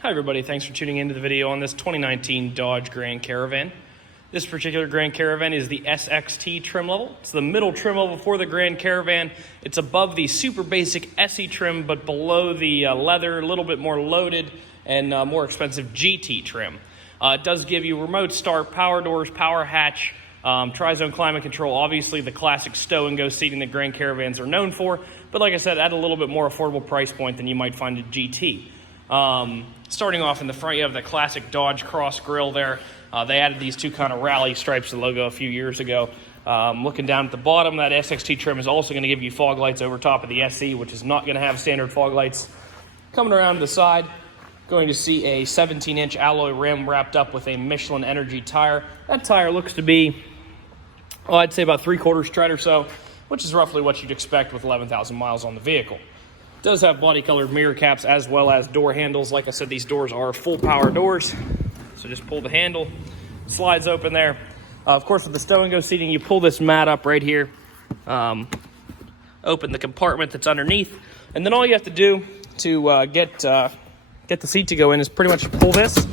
Hi everybody, thanks for tuning into the video on this 2019 Dodge Grand Caravan. This particular Grand Caravan is the SXT trim level. It's the middle trim level for the Grand Caravan. It's above the super basic SE trim, but below the leather, a little bit more loaded and more expensive GT trim. It does give you remote start, power doors, power hatch, tri-zone climate control, obviously the classic stow-and-go seating that Grand Caravans are known for, but like I said, at a little bit more affordable price point than you might find a GT. Starting off in the front, you have the classic Dodge Cross Grille there. They added these two kind of rally stripes to the logo a few years ago. Looking down at the bottom, that SXT trim is also going to give you fog lights over top of the SE, which is not going to have standard fog lights. Coming around to the side, going to see a 17-inch alloy rim wrapped up with a Michelin Energy tire. That tire looks to be, I'd say about 3/4 tread or so, which is roughly what you'd expect with 11,000 miles on the vehicle. It does have body-colored mirror caps as well as door handles. Like I said, these doors are full power doors. So just pull the handle, slides open there. Of course, with the stow-and-go seating, you pull this mat up right here, open the compartment that's underneath, and then all you have to do to get the seat to go in is pretty much pull this,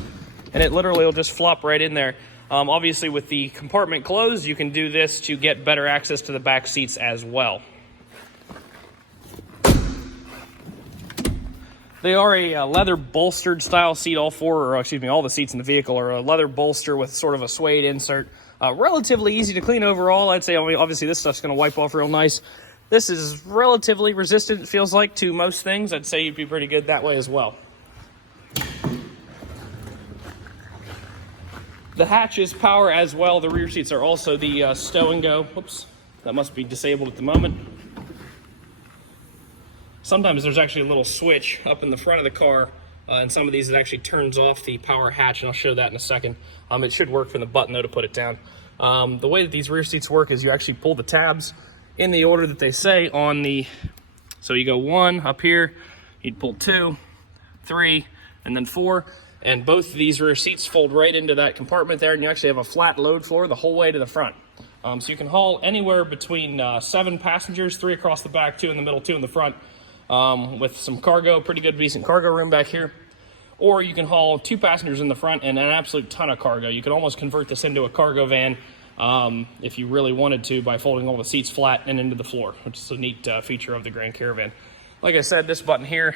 and it literally will just flop right in there. Obviously, with the compartment closed, you can do this to get better access to the back seats as well. They are a leather bolstered style seat. All the seats in the vehicle are a leather bolster with sort of a suede insert. Relatively easy to clean overall. I'd say, obviously this stuff's going to wipe off real nice. This is relatively resistant, it feels like, to most things. I'd say you'd be pretty good that way as well. The hatch is power as well. The rear seats are also the stow-and-go. Whoops, that must be disabled at the moment. Sometimes there's actually a little switch up in the front of the car, and some of these it actually turns off the power hatch, and I'll show that in a second. It should work from the button though to put it down. The way that these rear seats work is you actually pull the tabs in the order that they say on the, so you go 1 up here, you'd pull 2, 3, and then 4, and both of these rear seats fold right into that compartment there, and you actually have a flat load floor the whole way to the front. So you can haul anywhere between 7 passengers, 3 across the back, 2 in the middle, 2 in the front, with some cargo, pretty good decent cargo room back here. Or you can haul 2 passengers in the front and an absolute ton of cargo. You can almost convert this into a cargo van if you really wanted to by folding all the seats flat and into the floor, which is a neat feature of the Grand Caravan. Like I said, this button here,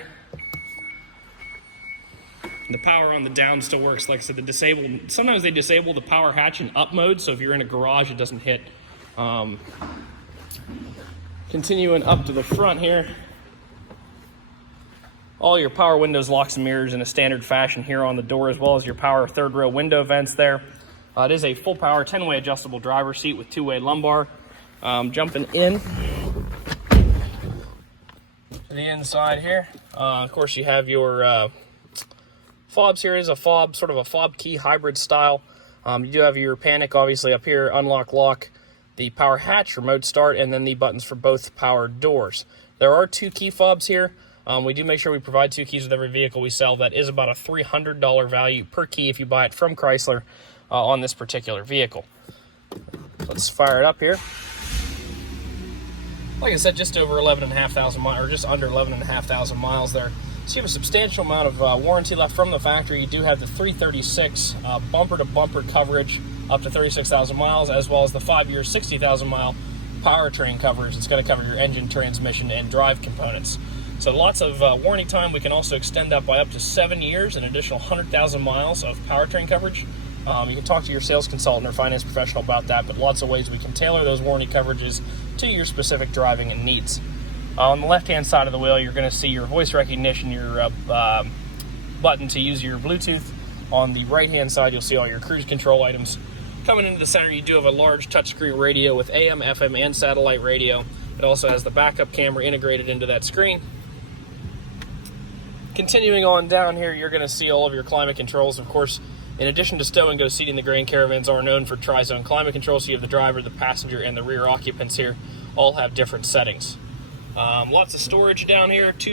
the power on the down still works. Like I said, sometimes they disable the power hatch in up mode, so if you're in a garage, it doesn't hit. Continuing up to the front here, all your power windows, locks, and mirrors in a standard fashion here on the door, as well as your power third row window vents there. It is a full power 10-way adjustable driver's seat with 2-way lumbar. Jumping in to the inside here, of course you have your fobs. Here is a fob, sort of a fob key hybrid style. You do have your panic obviously up here, unlock, lock, the power hatch, remote start, and then the buttons for both power doors. There are 2 key fobs here. We do make sure we provide 2 keys with every vehicle we sell. That is about a $300 value per key if you buy it from Chrysler on this particular vehicle. Let's fire it up here. Like I said, just over 11,500 miles, or just under 11,500 miles there. So you have a substantial amount of warranty left from the factory. You do have the 336 bumper-to-bumper coverage up to 36,000 miles, as well as the 5-year, 60,000-mile powertrain coverage. It's going to cover your engine, transmission, and drive components. So lots of warranty time. We can also extend that by up to 7 years, an additional 100,000 miles of powertrain coverage. You can talk to your sales consultant or finance professional about that, but lots of ways we can tailor those warranty coverages to your specific driving and needs. On the left-hand side of the wheel, you're going to see your voice recognition, your button to use your Bluetooth. On the right-hand side, you'll see all your cruise control items. Coming into the center, you do have a large touchscreen radio with AM, FM, and satellite radio. It also has the backup camera integrated into that screen. Continuing on down here, you're going to see all of your climate controls. Of course, in addition to stow-and-go seating, the Grand Caravans are known for tri-zone climate control, so you have the driver, the passenger, and the rear occupants here all have different settings. Lots of storage down here, 2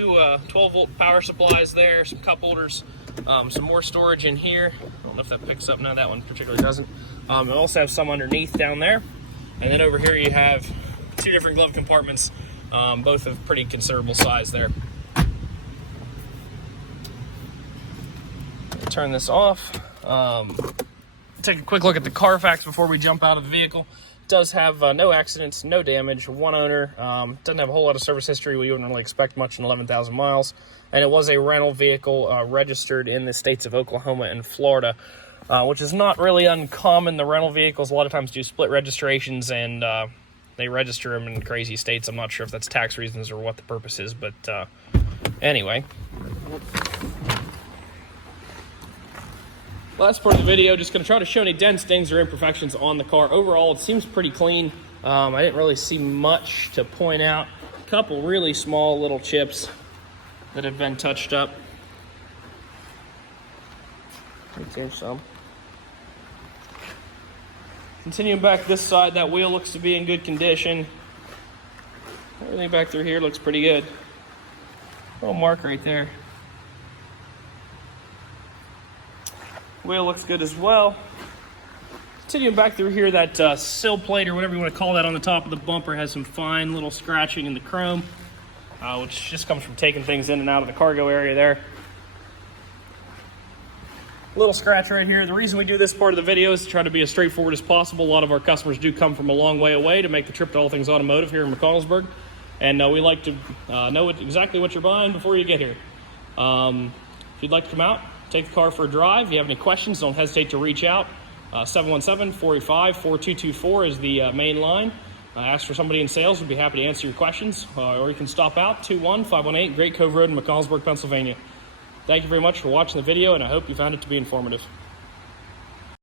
12-volt power supplies there, some cup holders, some more storage in here. I don't know if that picks up. No, that one particularly doesn't. And also have some underneath down there. And then over here you have 2 different glove compartments, both of pretty considerable size there. turn this off. Take a quick look at the Carfax before we jump out of the vehicle. It does have no accidents, no damage, one owner. Doesn't have a whole lot of service history. We wouldn't really expect much in 11,000 miles. And it was a rental vehicle registered in the states of Oklahoma and Florida, which is not really uncommon. The rental vehicles a lot of times do split registrations, and they register them in crazy states. I'm not sure if that's tax reasons or what the purpose is, but anyway. Last part of the video, just going to try to show any dents, dings, or imperfections on the car. Overall, it seems pretty clean. I didn't really see much to point out. A couple really small little chips that have been touched up. Here's some. Continuing back this side, that wheel looks to be in good condition. Everything back through here looks pretty good. Little mark right there. Wheel looks good as well. Continuing back through here, that sill plate, or whatever you want to call that, on the top of the bumper has some fine little scratching in the chrome, which just comes from taking things in and out of the cargo area there. Little scratch right here. The reason we do this part of the video is to try to be as straightforward as possible. A lot of our customers do come from a long way away to make the trip to All Things Automotive here in McConnellsburg, and we like to know exactly what you're buying before you get here. If you'd like to come out, take the car for a drive. If you have any questions, don't hesitate to reach out. 717-485-4224 is the main line. Ask for somebody in sales. We'd be happy to answer your questions. Or you can stop out, 21518 Great Cove Road in McConnellsburg, Pennsylvania. Thank you very much for watching the video, and I hope you found it to be informative.